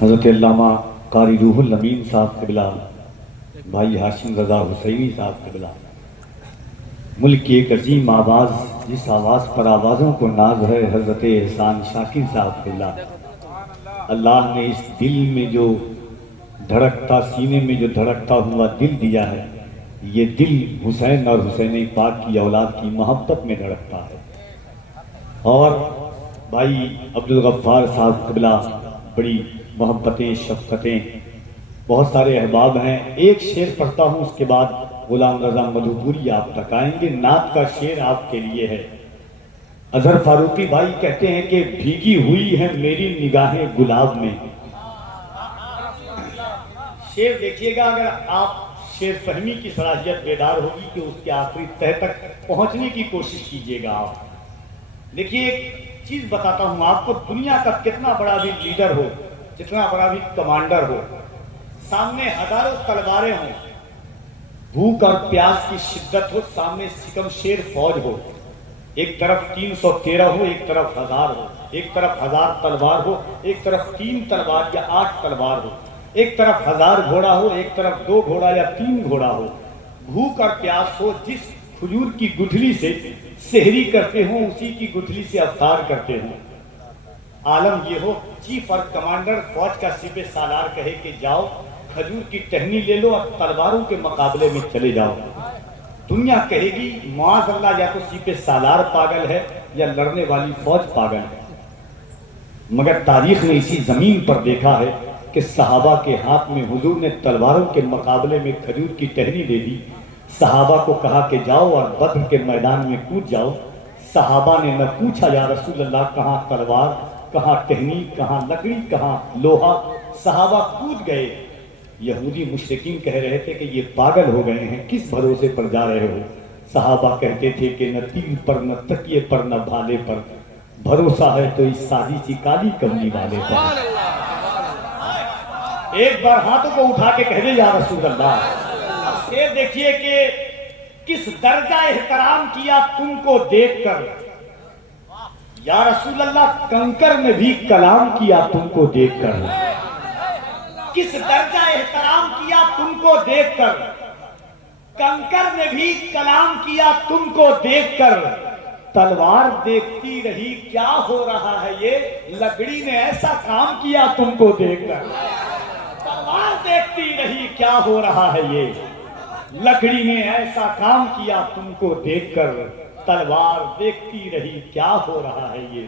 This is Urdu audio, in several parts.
حضرت علامہ قاری روح الامین صاحب قبلہ، بھائی ہاشم رضا حسینی صاحب قبلہ، ملک کی ایک عظیم آواز جس آواز پر آوازوں کو ناز ہے، حضرت احسان شاکر صاحب قبلہ۔ اللہ نے اس دل میں جو دھڑکتا، سینے میں جو دھڑکتا ہوا دل دیا ہے، یہ دل حسین اور حسین پاک کی اولاد کی محبت میں دھڑکتا ہے۔ اور بھائی عبدالغفار صاحب قبلہ، بڑی محبتیں، شفقتیں، بہت سارے احباب ہیں۔ ایک شعر پڑھتا ہوں، اس کے بعد غلام رضا مدھوپوری آپ تک آئیں گے۔ نعت کا شعر آپ کے لیے ہے۔ اظہر فاروقی بھائی کہتے ہیں کہ بھیگی ہوئی ہے میری نگاہیں گلاب میں۔ شعر دیکھیے گا، اگر آپ شعر فہمی کی صلاحیت بیدار ہوگی کہ اس کے آخری تہ تک پہنچنے کی کوشش کیجیے گا آپ۔ دیکھیے ایک چیز بتاتا ہوں آپ کو، دنیا کا کتنا بڑا بھی لیڈر ہو، جتنا بڑا بھی کمانڈر ہو، سامنے ہزاروں تلواریں ہوں، بھوک اور پیاس کی شدت ہو، سامنے سکم شیر فوج ہو، ایک طرف 313 ہو، ایک طرف 1000 ہو، ایک طرف 1000 تلوار ہو، ایک طرف 3 تلوار یا 8 تلوار ہو، ایک طرف 1000 گھوڑا ہو، ایک طرف 2 گھوڑا یا 3 گھوڑا ہو، بھوک اور پیاس ہو، جس کھجور کی گٹھلی سے سحری کرتے ہوں اسی کی گٹھلی سے افطار کرتے ہوں، عالم یہ ہو چیف اور کمانڈر فوج کا سپہ سالار کہے کہ جاؤ کھجور کی ٹہنی لے لو اور تلواروں کے مقابلے میں چلے جاؤ، دنیا کہے گی معاذ اللہ یا تو سپہ سالار پاگل ہے یا لڑنے والی فوج پاگل ہے۔ مگر تاریخ نے اسی زمین پر دیکھا ہے کہ صحابہ کے ہاتھ میں حضور نے تلواروں کے مقابلے میں کھجور کی ٹہنی دے دی، صحابہ کو کہا کہ جاؤ اور بدر کے میدان میں کود جاؤ، صحابہ نے نہ پوچھا یا رسول اللہ کہاں تلوار، کہاں ٹہنی، کہاں لکڑی، کہاں لوہا، صحابہ کود گئے۔ یہودی مشرکین کہہ رہے تھے کہ یہ پاگل ہو گئے ہیں، کس بھروسے پر جا رہے ہو؟ صحابہ کہتے تھے کہ نہ تیر پر، نہ تکیے پر، نہ بھالے پر، بھروسہ ہے تو اس سادی سی کالی کملی والے پر۔ ایک بار ہاتھوں کو اٹھا کے کہہ دے یا رسول اللہ۔ یہ دیکھیے کہ کس درجہ احترام کیا تم کو دیکھ کر، یا رسول اللہ کنکر نے بھی کلام کیا تم کو دیکھ کر، کس درجہ احترام کیا تم کو دیکھ کر، کنکر نے بھی کلام کیا تم کو دیکھ کر، تلوار دیکھتی رہی کیا ہو رہا ہے یہ، لکڑی نے ایسا کام کیا تم کو دیکھ کر، تلوار دیکھتی رہی کیا ہو رہا ہے یہ، لکڑی نے ایسا کام کیا تم کو دیکھ کر، تلوار دیکھتی رہی کیا ہو رہا ہے یہ،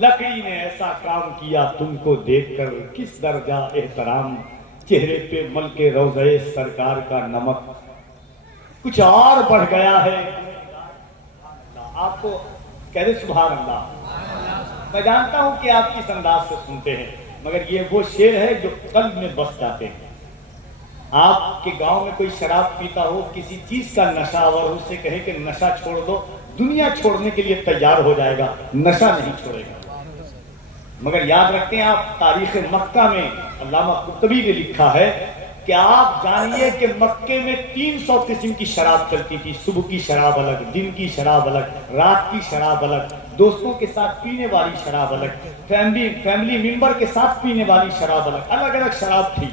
لکڑی نے ایسا کام کیا تم کو دیکھ کر، کس درجہ احترام، چہرے پہ ملک روضہ سرکار کا نمک کچھ اور بڑھ گیا ہے۔ آپ کو کہہ دے سبحان اللہ۔ میں جانتا ہوں کہ آپ کس انداز سے سنتے ہیں، مگر یہ وہ شعر ہے جو قلب میں بس جاتے ہیں۔ آپ کے گاؤں میں کوئی شراب پیتا ہو، کسی چیز کا نشہ، اور اس سے کہے کہ نشہ چھوڑ دو، دنیا چھوڑنے کے لیے تیار ہو جائے گا، نشہ نہیں چھوڑے گا۔ مگر یاد رکھتے ہیں آپ، تاریخ مکہ میں علامہ قرطبی نے لکھا ہے کہ آپ جانیے کہ مکے میں 300 قسم کی شراب چلتی تھی، صبح کی شراب الگ، دن کی شراب الگ، رات کی شراب الگ، دوستوں کے ساتھ پینے والی شراب الگ، فیملی ممبر کے ساتھ پینے والی شراب الگ، الگ الگ شراب تھی۔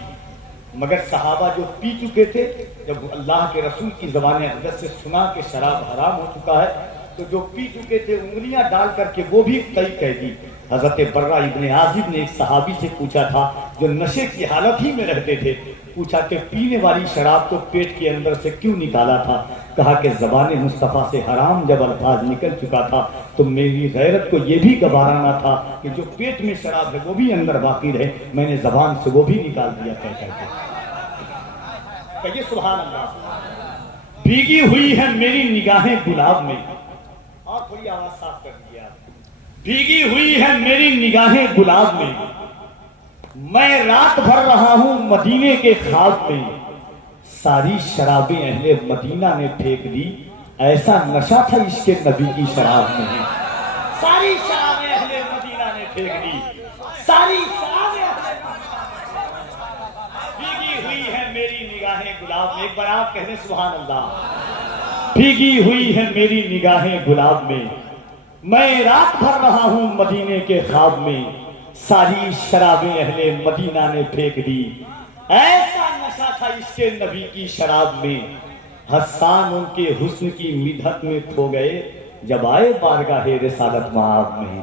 مگر صحابہ جو پی چکے تھے، جب اللہ کے رسول کی زبان اقدس سے سنا کہ شراب حرام ہو چکا ہے، تو جو پی چکے تھے انگلیاں ڈال کر کے وہ بھی کئی کہہ دی۔ حضرت برہ ابن عازب نے ایک صحابی سے پوچھا تھا جو نشے کی حالت ہی میں رہتے تھے، پوچھا کہ پینے والی شراب کو پیٹ کے اندر سے کیوں نکالا تھا؟ کہا کہ زبان مصطفیٰ سے حرام جب الفاظ نکل چکا تھا تو میری غیرت کو یہ بھی گوارا نہ تھا کہ جو پیٹ میں شراب ہے وہ بھی اندر باقی رہے، میں نے زبان سے وہ بھی نکال دیا کہہ کر کے۔ کہیے سبحان اللہ۔ بھیگی ہوئی ہے میری نگاہیں گلاب میں، اور تھوڑی آواز صاف کر دیا۔ بھیگی ہوئی ہے میری نگاہیں گلاب میں، میں رات بھر رہا ہوں مدینے کے خواب میں، ساری شرابیں اہل مدینہ نے پھینک دی، ایسا نشہ تھا عشق نبی کی شراب میں، ساری شرابیں اہل مدینہ نے پھینک دی، ساری شرابیں بھیگی ہوئی ہے میری نگاہیں گلاب میں۔ ایک بار آپ کہنے سبحان اللہ۔ بھیگی ہوئی ہے میری نگاہیں گلاب میں، میں رات بھر رہا ہوں مدینے کے خواب میں، ساری شرابیں اہل مدینہ نے پھینک دی، ایسا نشہ تھا اس کے نبی کی شراب میں۔ حسان ان کے حسن کی مدحت میں کھو گئے جب آئے بارگاہ رسالت مآب میں،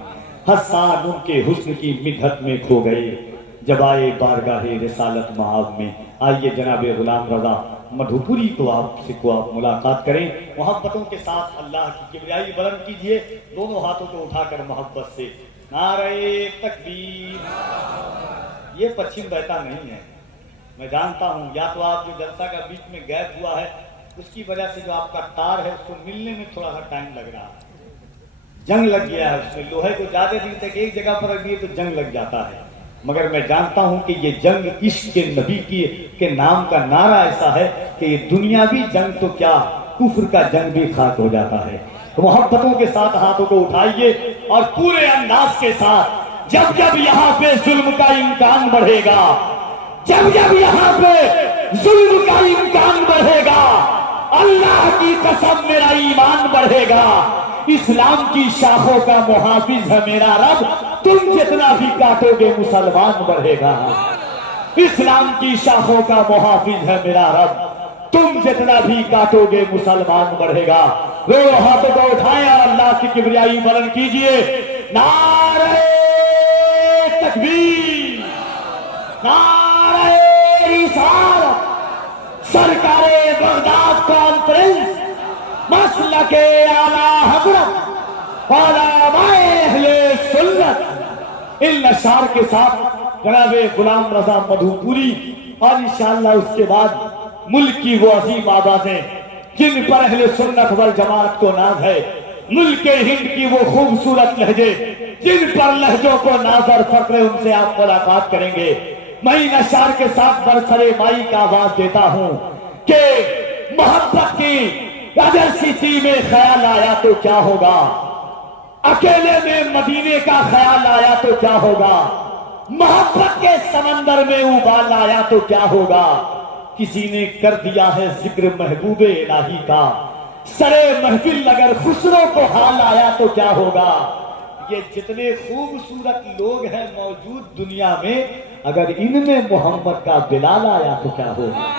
حسان ان کے حسن کی مدحت میں کھو گئے جب آئے بارگاہ رسالت مآب میں۔ آئیے جناب غلام رضا مدھوپوری کو آپ ملاقات کریں، محبتوں کے ساتھ اللہ کی کبریائی بلند کیجئے، دونوں ہاتھوں کو اٹھا کر محبت سے نعرہ تکبیر۔ یہ پچھم بہتا نہیں ہے، میں جانتا ہوں، یا تو آپ جو جلسہ کا بیچ میں گیپ ہوا ہے اس کی وجہ سے جو آپ کا تار ہے اس کو ملنے میں تھوڑا سا ٹائم لگ رہا ہے، جنگ لگ گیا ہے اس میں، لوہے کو زیادہ دن تک ایک جگہ پر رکھ دیے تو جنگ لگ جاتا ہے، مگر میں جانتا ہوں کہ یہ جنگ عشق کے نبی کے نام کا نعرہ ایسا ہے کہ یہ دنیاوی جنگ تو کیا، کفر کا جنگ بھی خاک ہو جاتا ہے۔ محبتوں کے ساتھ ہاتھوں کو اٹھائیے اور پورے انداز کے ساتھ، جب جب یہاں پہ ظلم کا امکان بڑھے گا، جب جب یہاں پہ ظلم کا امکان بڑھے گا، اللہ کی قسم میرا ایمان بڑھے گا، اسلام کی شاخوں کا محافظ ہے میرا رب، تم جتنا بھی کاٹو گے مسلمان بڑھے گا۔ اسلام کی شاخوں کا محافظ ہے میرا رب، تم جتنا بھی کاٹو گے مسلمان بڑھے گا۔ دونوں ہاتھوں کو اٹھائیں اور اللہ کی کبریائی بلند کیجئے، نعرہ تکبیر، نعرہ رسالت، سرکار بغداد کانفرنس، مسلک اعلیٰ حضرت، علماء اہل سنت، ان اشعار کے ساتھ جناب غلام رضا مدھوپوری، اور انشاءاللہ اس کے بعد ملک کی وہ عظیم آوازیں جن پر اہل سنت والجماعت کو ناز ہے، ملک ہند کی وہ خوبصورت لہجے جن پر لہجوں کو ناز اور فخر ہے، ان سے آپ ملاقات کریں گے۔ میں ان اشعار کے ساتھ برسر مائی کا آواز دیتا ہوں کہ محبت کی اگر کسی میں خیال آیا تو کیا ہوگا، اکیلے میں مدینے کا خیال آیا تو کیا ہوگا، محبت کے سمندر میں ابال آیا تو کیا ہوگا، کسی نے کر دیا ہے ذکر محبوب الہی کا، سرے محفل اگر خسرو کو حال آیا تو کیا ہوگا۔ یہ جتنے خوبصورت لوگ ہیں موجود دنیا میں، اگر ان میں محمد کا بلال آیا تو کیا ہوگا۔